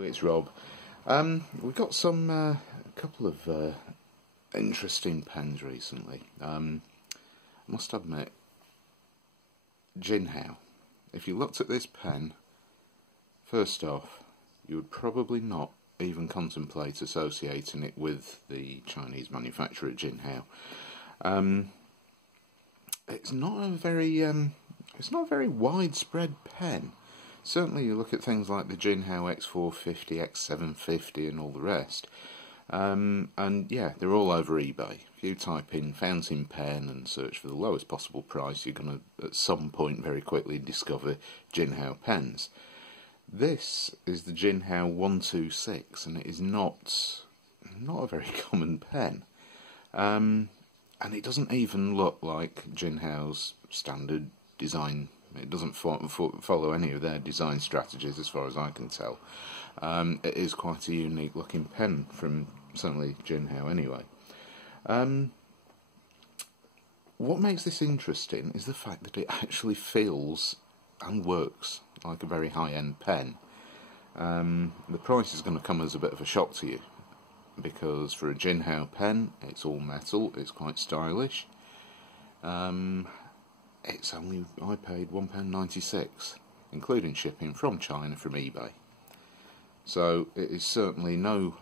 It's Rob. We've got a couple of interesting pens recently. I must admit, Jinhao. If you looked at this pen, first off, you would probably not even contemplate associating it with the Chinese manufacturer Jinhao. It's not a very widespread pen. Certainly you look at things like the Jinhao X450, X750 and all the rest, and yeah, they're all over eBay. If you type in fountain pen and search for the lowest possible price, you're going to at some point very quickly discover Jinhao pens. This is the Jinhao 126 and it is not a very common pen, and it doesn't even look like Jinhao's standard design. It doesn't follow any of their design strategies as far as I can tell. It is quite a unique looking pen from certainly Jinhao anyway. What makes this interesting is the fact that it actually feels and works like a very high-end pen. The price is going to come as a bit of a shock to you, because for a Jinhao pen it's all metal, it's quite stylish. It's only, I paid £1.96, including shipping from China from eBay. So it is certainly no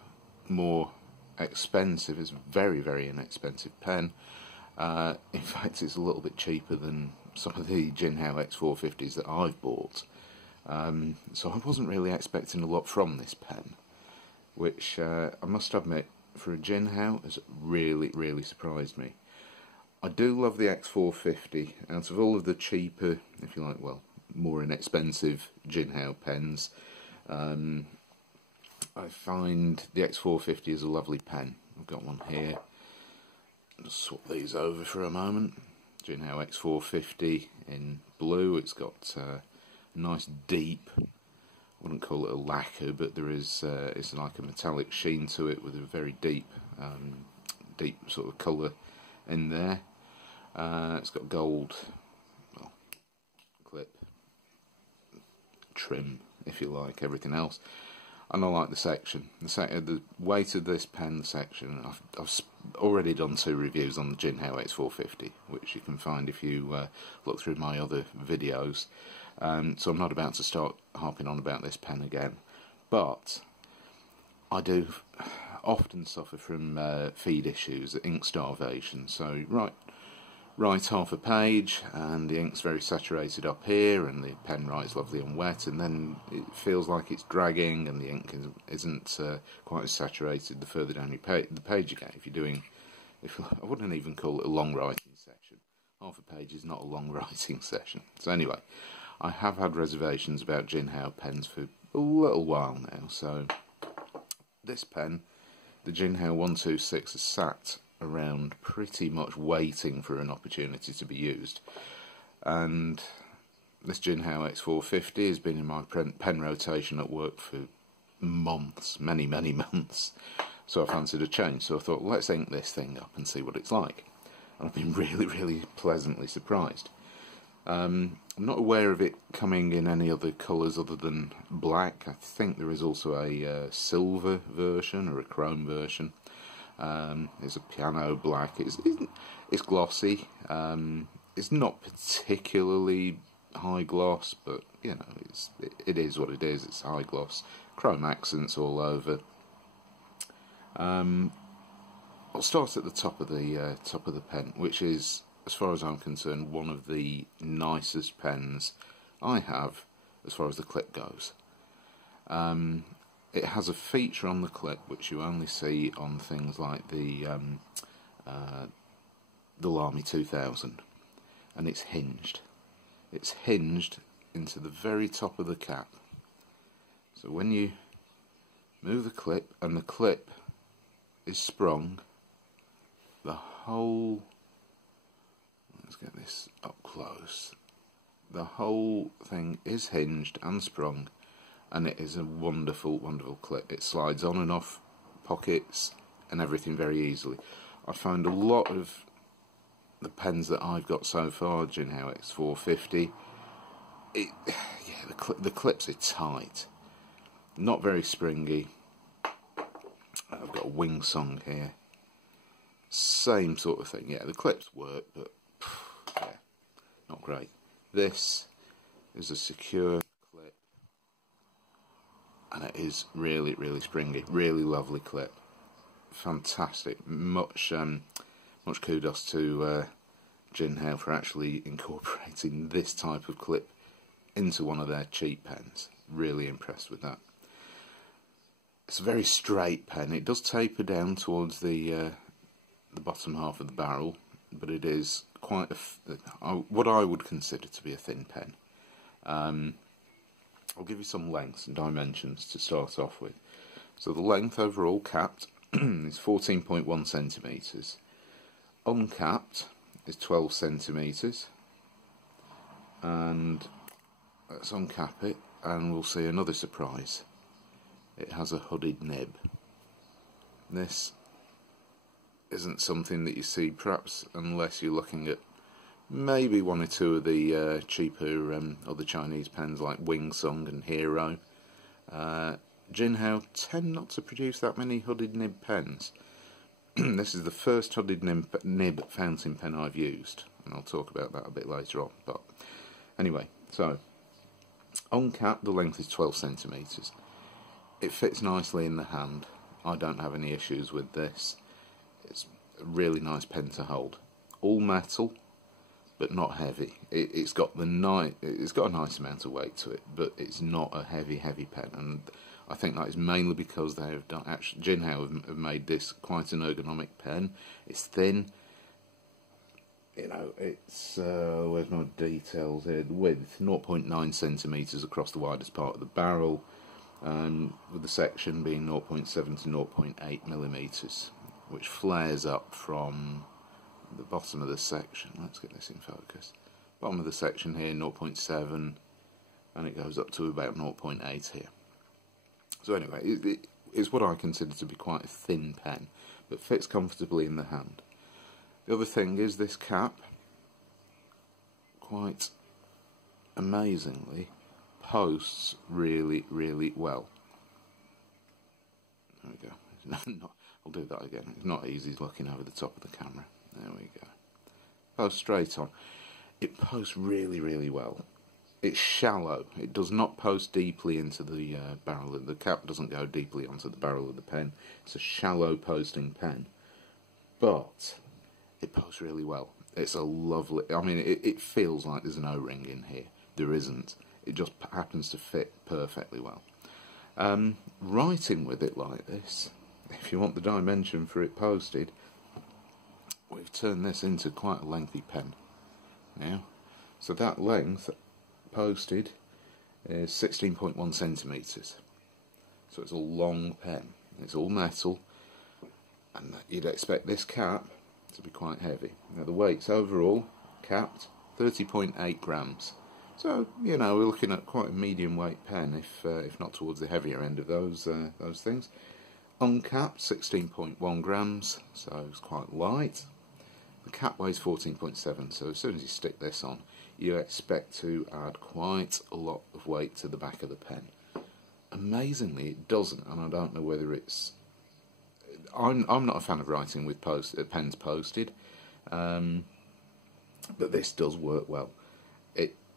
more expensive. It's a very, very inexpensive pen. In fact, it's a little bit cheaper than some of the Jinhao X450s that I've bought. So I wasn't really expecting a lot from this pen, which I must admit, for a Jinhao, has really, really surprised me. I do love the X450. Out of all of the cheaper, if you like, well, more inexpensive Jinhao pens, I find the X450 is a lovely pen. I've got one here. Just swap these over for a moment. Jinhao X450 in blue. It's got a nice deep, I wouldn't call it a lacquer, but there is it's like a metallic sheen to it with a very deep sort of colour in there. It's got gold, well, clip, trim, if you like, everything else. And I like the section. The weight of this pen, the section, I've already done 2 reviews on the Jinhao X450, which you can find if you look through my other videos. So I'm not about to start harping on about this pen again. But I do often suffer from feed issues, ink starvation. So write half a page and the ink's very saturated up here and the pen writes lovely and wet, and then it feels like it's dragging and the ink isn't quite as saturated the further down the page you get. I wouldn't even call it a long writing session. Half a page is not a long writing session. So anyway, I have had reservations about Jinhao pens for a little while now, so this pen, the Jinhao 126, has sat around pretty much waiting for an opportunity to be used, and this Jinhao X450 has been in my pen rotation at work for months, many months, so I fancied a change. So I thought, let's ink this thing up and see what it's like, and I've been really pleasantly surprised. I'm not aware of it coming in any other colours other than black. I think there is also a silver version or a chrome version. It's a piano black. It's glossy. It's not particularly high gloss, but you know, it is what it is. It's high gloss, chrome accents all over. I'll start at the top of the pen, which is, as far as I'm concerned, one of the nicest pens I have as far as the clip goes. It has a feature on the clip which you only see on things like the Lamy 2000, and it's hinged. It's hinged into the very top of the cap. So when you move the clip and the clip is sprung, the whole, let's get this up close, the whole thing is hinged and sprung, and it is a wonderful clip. It slides on and off pockets and everything very easily. I found a lot of the pens that I've got so far, Jinhao X450, the clips are tight. not very springy. I've got a wing song here. Same sort of thing. Yeah, the clips work, but yeah, not great. This is a secure clip, and it is really, really springy. Really lovely clip. Fantastic. Much kudos to Jinhao for actually incorporating this type of clip into one of their cheap pens. Really impressed with that. It's a very straight pen. It does taper down towards the bottom half of the barrel, but it is quite what I would consider to be a thin pen. I'll give you some lengths and dimensions to start off with. So the length overall capped is 14.1 centimetres. Uncapped is 12 centimetres. And let's uncap it and we'll see another surprise. It has a hooded nib. This isn't something that you see perhaps unless you're looking at maybe one or two of the cheaper other Chinese pens like Wing Sung and Hero. Jinhao tend not to produce that many hooded nib pens. This is the first hooded nib fountain pen I've used, and I'll talk about that a bit later on. But anyway, so uncapped, the length is 12 centimetres. It fits nicely in the hand. I don't have any issues with this. It's a really nice pen to hold. All metal, but not heavy. It's got a nice amount of weight to it, but it's not a heavy pen. And I think that is mainly because they have done. Actually, Jinhao have made this quite an ergonomic pen. It's thin. You know, it's where's my details here? The width 0.9 centimetres across the widest part of the barrel. With the section being 0.7 to 0.8 millimetres, which flares up from the bottom of the section. Let's get this in focus. Bottom of the section here, 0.7, and it goes up to about 0.8 here. So anyway, it's what I consider to be quite a thin pen, but fits comfortably in the hand. The other thing is this cap, quite amazingly, posts really, really well. There we go. I'll do that again. It's not easy looking over the top of the camera. There we go. Post straight on. It posts really, really well. It's shallow. It does not post deeply into the barrel. The cap doesn't go deeply onto the barrel of the pen. It's a shallow posting pen. But it posts really well. It's a lovely... I mean, it feels like there's an O-ring in here. There isn't. It just happens to fit perfectly well. Writing with it like this, if you want the dimension for it posted, we've turned this into quite a lengthy pen now. So that length posted is 16.1 centimetres. So it's a long pen. It's all metal, and you'd expect this cap to be quite heavy. Now the weights overall, capped, 30.8 grams. So, you know, we're looking at quite a medium weight pen, if not towards the heavier end of those things. Uncapped, 16.1 grams, so it's quite light. The cap weighs 14.7, so as soon as you stick this on, you expect to add quite a lot of weight to the back of the pen. Amazingly, it doesn't, and I don't know whether it's... I'm not a fan of writing with pens posted, but this does work well.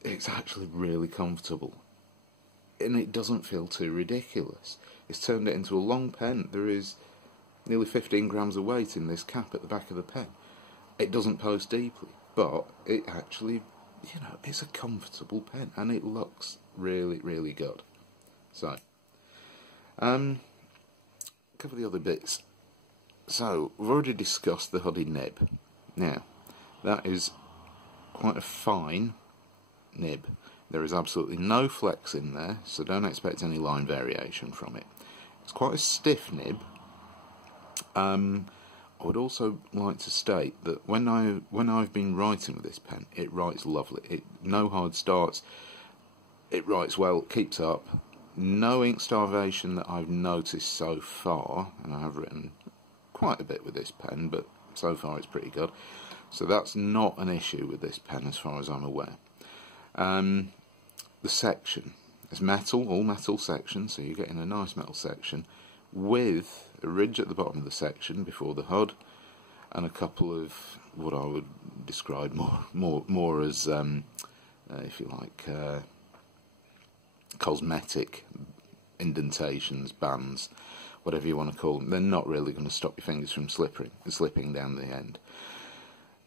It's actually really comfortable, and it doesn't feel too ridiculous. It's turned it into a long pen. There is nearly 15 grams of weight in this cap at the back of the pen. It doesn't post deeply, but it actually, you know, it's a comfortable pen, and it looks really, really good. So, a couple of the other bits. So, we've already discussed the hooded nib. Now, that is quite a fine nib. There is absolutely no flex in there, so don't expect any line variation from it. It's quite a stiff nib. I would also like to state that when I've been writing with this pen, it writes lovely. No hard starts. It writes well, keeps up. No ink starvation that I've noticed so far, and I have written quite a bit with this pen, but so far it's pretty good. So that's not an issue with this pen as far as I'm aware. The section. It's metal, all metal section, so you're getting a nice metal section with a ridge at the bottom of the section before the HUD, and a couple of what I would describe more as, if you like, cosmetic indentations, bands, whatever you want to call them. They're not really going to stop your fingers from slipping down the end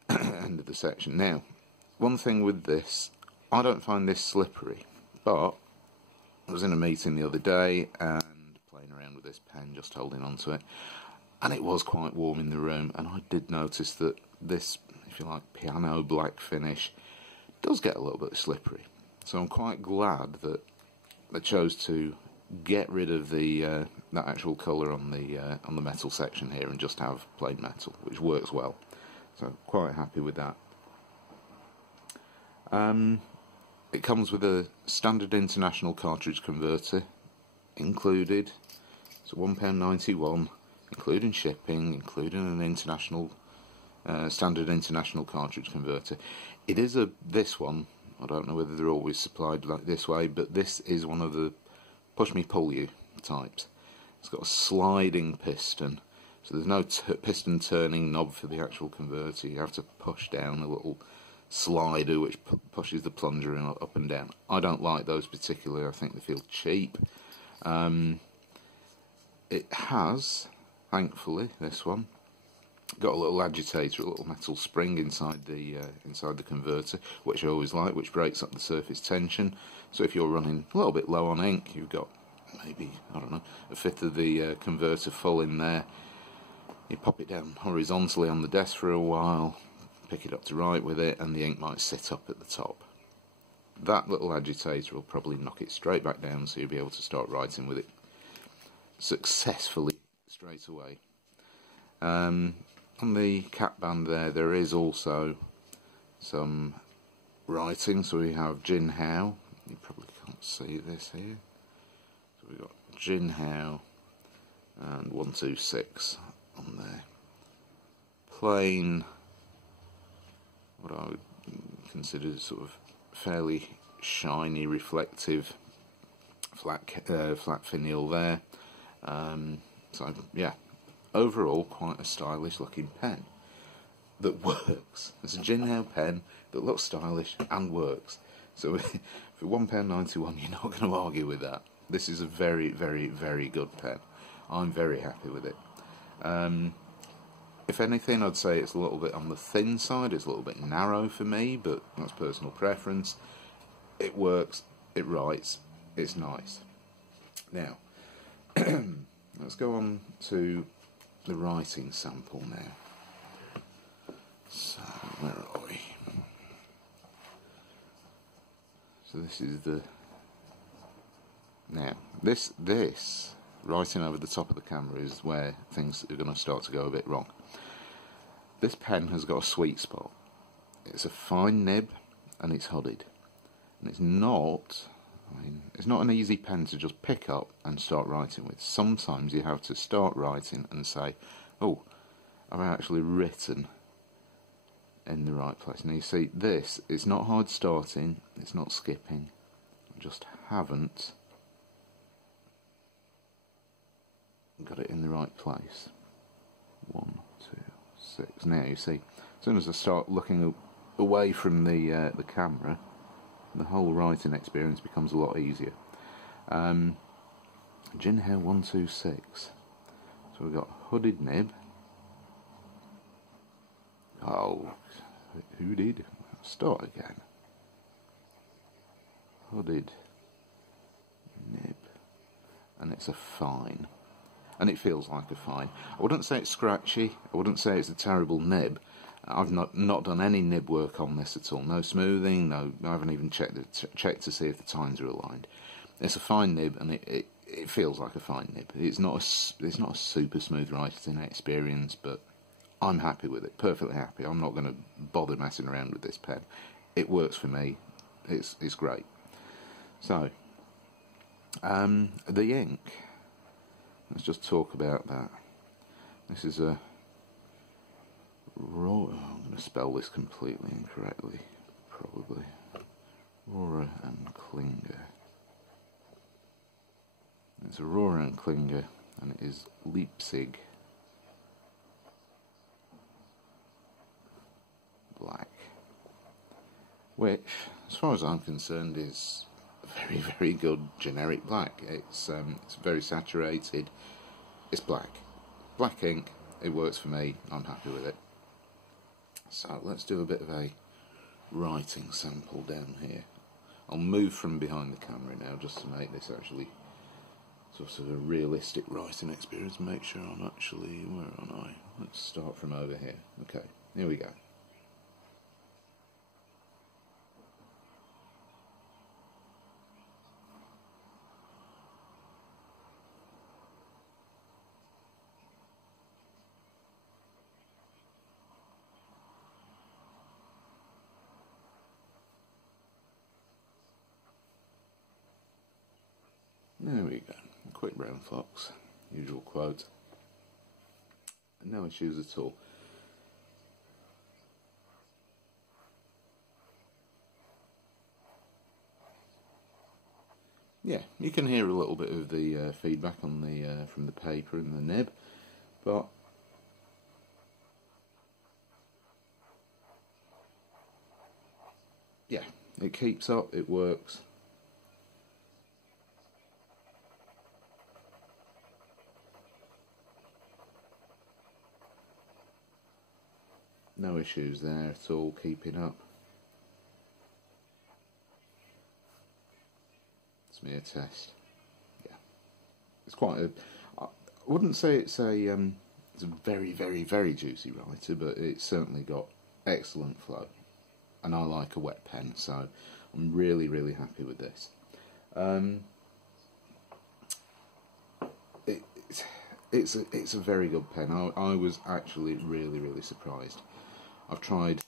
of the section. Now, one thing with this, I don't find this slippery, but I was in a meeting the other day and playing around with this pen, just holding on to it, and it was quite warm in the room, and I did notice that this, if you like, piano black finish does get a little bit slippery. So I'm quite glad that I chose to get rid of the that actual colour on the metal section here and just have plain metal, which works well. So quite happy with that. It comes with a standard international cartridge converter included. It's £1.91, including shipping, including an international standard international cartridge converter. It is this one. I don't know whether they're always supplied like this way, but this is one of the push me pull you types. It's got a sliding piston, so there's no piston turning knob for the actual converter. You have to push down a little slider which pushes the plunger up and down. I don't like those particularly. I think they feel cheap. It has, thankfully, this one got a little agitator, a little metal spring inside the converter, which I always like, which breaks up the surface tension. So if you're running a little bit low on ink, you've got maybe, I don't know, a fifth of the converter full in there. You pop it down horizontally on the desk for a while, pick it up to write with it, and the ink might sit up at the top. That little agitator will probably knock it straight back down, so you'll be able to start writing with it successfully straight away. On the cap band there is also some writing. So we have Jinhao. You probably can't see this here. So we've got Jinhao and 126 on there. Plain, what I would consider sort of fairly shiny, reflective, flat finial there. So yeah. Overall, quite a stylish looking pen that works. It's a Jinhao pen that looks stylish and works. So for £1.91, you're not going to argue with that. This is a very, very, very good pen. I'm very happy with it. If anything, I'd say it's a little bit on the thin side. It's a little bit narrow for me, but that's personal preference. It works, it writes, it's nice. Now, let's go on to the writing sample now. So, where are we? So this is the... Now, this writing over the top of the camera is where things are going to start to go a bit wrong. This pen has got a sweet spot. It's a fine nib and it's hooded. And it's not... it's not an easy pen to just pick up and start writing with. Sometimes you have to start writing and say, oh, I've actually written in the right place. Now you see, this is not hard starting, it's not skipping, I just haven't got it in the right place. 1, 2, 6. Now you see, as soon as I start looking away from the camera, the whole writing experience becomes a lot easier. Jinhao 126. So we've got hooded nib. Oh, who did? Start again. Hooded nib. And it's a fine. And it feels like a fine. I wouldn't say it's scratchy. I wouldn't say it's a terrible nib. I've not done any nib work on this at all. No smoothing. No, I haven't even checked to see if the tines are aligned. It's a fine nib, and it feels like a fine nib. It's not a super smooth writing experience, but I'm happy with it. Perfectly happy. I'm not going to bother messing around with this pen. It works for me. It's great. So, the ink. Let's just talk about that. This is a raw. I'm going to spell this completely incorrectly, probably. Rohrer and Klinger. It's a Rohrer & Klinger, and it is Leipzig black, which, as far as I'm concerned, is a very, very good generic black. It's very saturated. It's black ink. It works for me. I'm happy with it. So let's do a bit of a writing sample down here. I'll move from behind the camera now just to make this actually sort of a realistic writing experience. Make sure I'm actually, where am I? Let's start from over here. Okay, here we go. There we go. Quick brown fox, usual quote. No issues at all. Yeah, you can hear a little bit of the feedback on the from the paper and the nib, but yeah, it keeps up. It works. No issues there at all, keeping up. It's me a test. Yeah. It's quite a... I wouldn't say it's a very, very, very juicy writer, but it's certainly got excellent flow. And I like a wet pen, so I'm really, really happy with this. It's a very good pen. I was actually really, really surprised. I've tried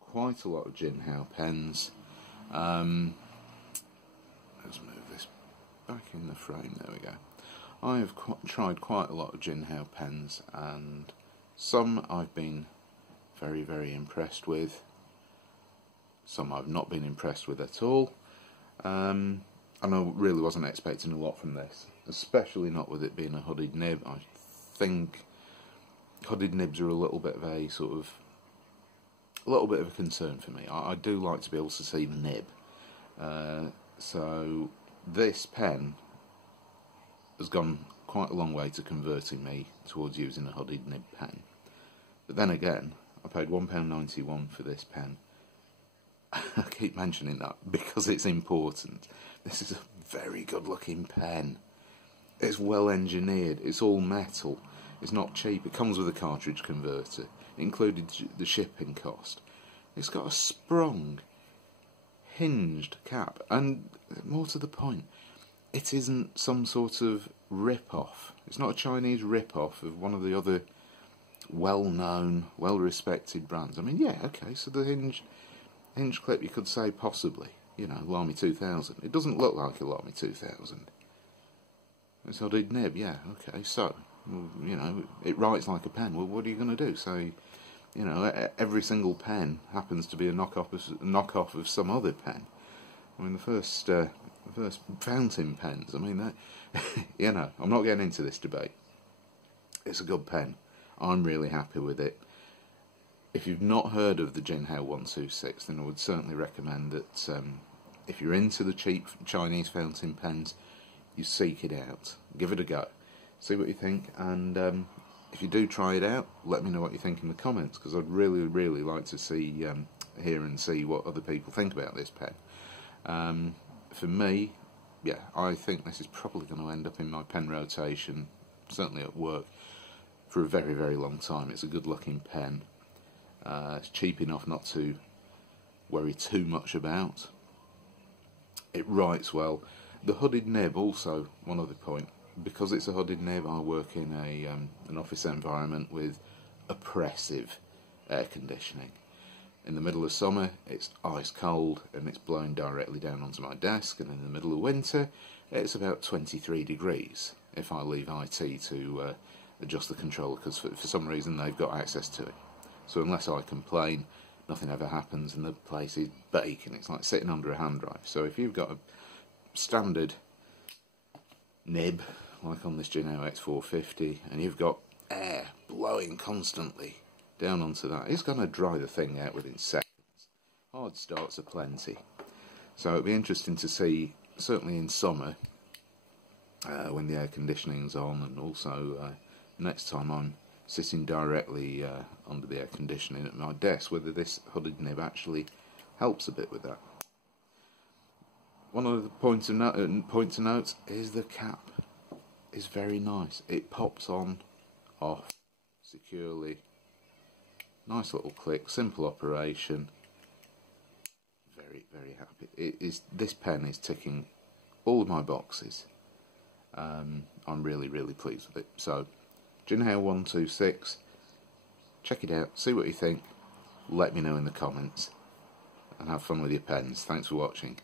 quite a lot of Jinhao pens. Let's move this back in the frame. There we go. I have tried quite a lot of Jinhao pens, and some I've been very, very impressed with. Some I've not been impressed with at all. And I really wasn't expecting a lot from this, especially not with it being a hooded nib. I think hooded nibs are a little bit of a concern for me. I do like to be able to see the nib. So this pen has gone quite a long way to converting me towards using a hooded nib pen. But then again, I paid £1.91 for this pen. I keep mentioning that because it's important. This is a very good looking pen. It's well engineered, it's all metal, it's not cheap. It comes with a cartridge converter. It included the shipping cost. It's got a sprung, hinged cap, and more to the point, it isn't some sort of rip-off. It's not a Chinese rip-off of one of the other well-known, well-respected brands. I mean, yeah, okay, so the hinge clip, you could say possibly, you know, Lamy 2000. It doesn't look like a Lamy 2000. It's hooded nib, yeah, okay, so, you know, it writes like a pen. Well, what are you going to do? So, you know, every single pen happens to be a knockoff of some other pen. I mean, the first fountain pens, I mean, that, you know, I'm not getting into this debate. It's a good pen. I'm really happy with it. If you've not heard of the Jinhao 126, then I would certainly recommend that if you're into the cheap Chinese fountain pens, you seek it out. Give it a go. See what you think, and if you do try it out, let me know what you think in the comments, because I'd really, really like to hear and see what other people think about this pen. For me, yeah, I think this is probably going to end up in my pen rotation, certainly at work, for a very, very long time. It's a good looking pen. It's cheap enough not to worry too much about. It writes well. The hooded nib, also, one other point, because it's a hooded nib, I work in an office environment with oppressive air conditioning. In the middle of summer, it's ice cold and it's blowing directly down onto my desk, and in the middle of winter, it's about 23 degrees if I leave IT to adjust the controller, because for some reason they've got access to it. So unless I complain, nothing ever happens, and the place is baking. It's like sitting under a hand drive. So if you've got a standard nib, like on this Jinhao X450, and you've got air blowing constantly down onto that, it's going to dry the thing out within seconds. Hard starts are plenty. So it'll be interesting to see, certainly in summer, when the air conditioning's on, and also next time I'm sitting directly under the air conditioning at my desk, whether this hooded nib actually helps a bit with that. One of the point to note is the cap is very nice. It pops on, off securely. Nice little click, simple operation. Very, very happy. This pen is ticking all of my boxes. I'm really, really pleased with it. So, Jinhao 126, check it out, see what you think, let me know in the comments, and have fun with your pens. Thanks for watching.